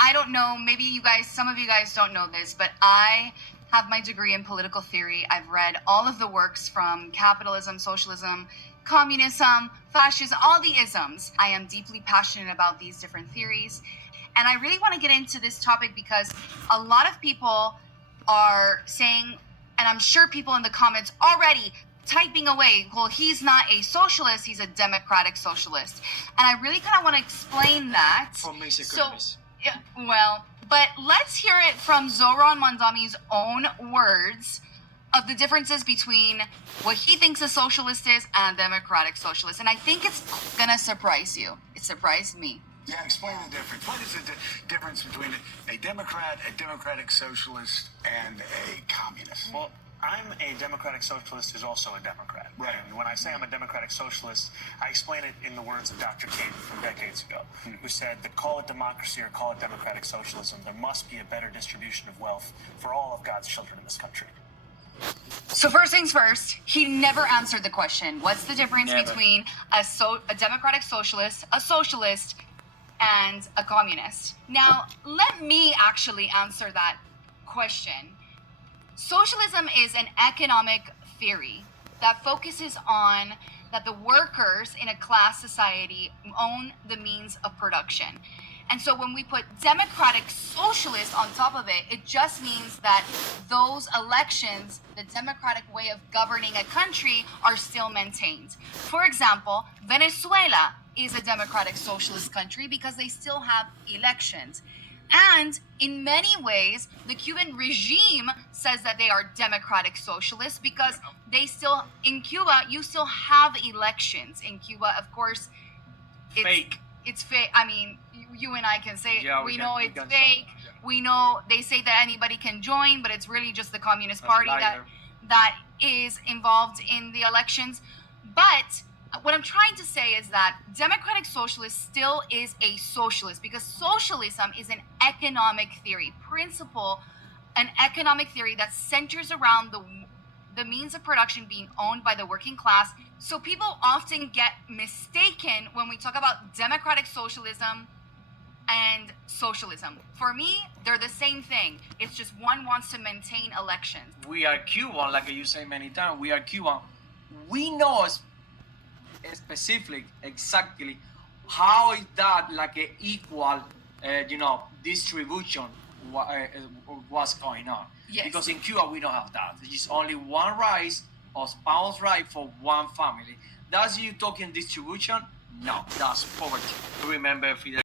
I don't know, maybe some of you guys don't know this, but I have my degree in political theory. I've read all of the works from capitalism, socialism, communism, fascism, all the isms. I am deeply passionate about these different theories. And I really want to get into this topic because a lot of people are saying, and I'm sure people in the comments already typing away, well, he's not a socialist, he's a democratic socialist. And I really kind of want to explain that. For me, economist. Yeah, well, but let's hear it from Zoran Mondami's own words of the differences between what he thinks a socialist is and a democratic socialist. And I think it's gonna surprise you. It surprised me. Yeah, explain the difference. What is the difference between a Democrat, a democratic socialist, and a communist? Well, I'm a democratic socialist who's also a Democrat. Right. And when I say I'm a democratic socialist, I explain it in the words of Dr. King from decades ago, who said that call it democracy or call it democratic socialism, there must be a better distribution of wealth for all of God's children in this country. So first things first, he never answered the question. What's the difference Never. between a democratic socialist, a socialist, and a communist? Now, let me actually answer that question. Socialism is an economic theory that focuses on that the workers in a class society own the means of production. And so when we put democratic socialist on top of it, it just means that those elections, the democratic way of governing a country, are still maintained. For example, Venezuela is a democratic socialist country because they still have elections. And in many ways, the Cuban regime says that they are democratic socialists because they still, in Cuba, you still have elections. In Cuba, of course, it's Fake. It's fake. I mean, you and I can say, Yeah, we we know can it's say fake. that, yeah. We know they say that anybody can join, but it's really just the Communist Party that is involved in the elections. But what I'm trying to say is that democratic socialist still is a socialist because socialism is an economic theory, an economic theory that centers around the means of production being owned by the working class. So people often get mistaken when we talk about democratic socialism and socialism. For me, they're the same thing. It's just one wants to maintain elections. We are Cuban, like you say many times. We are Cuban. We know specific exactly how is that like a equal distribution what's going on. Yes. Because in Cuba we don't have that. It's only one rice or pounds rice for one family. That's you talking distribution? No, that's poverty. Remember Fidel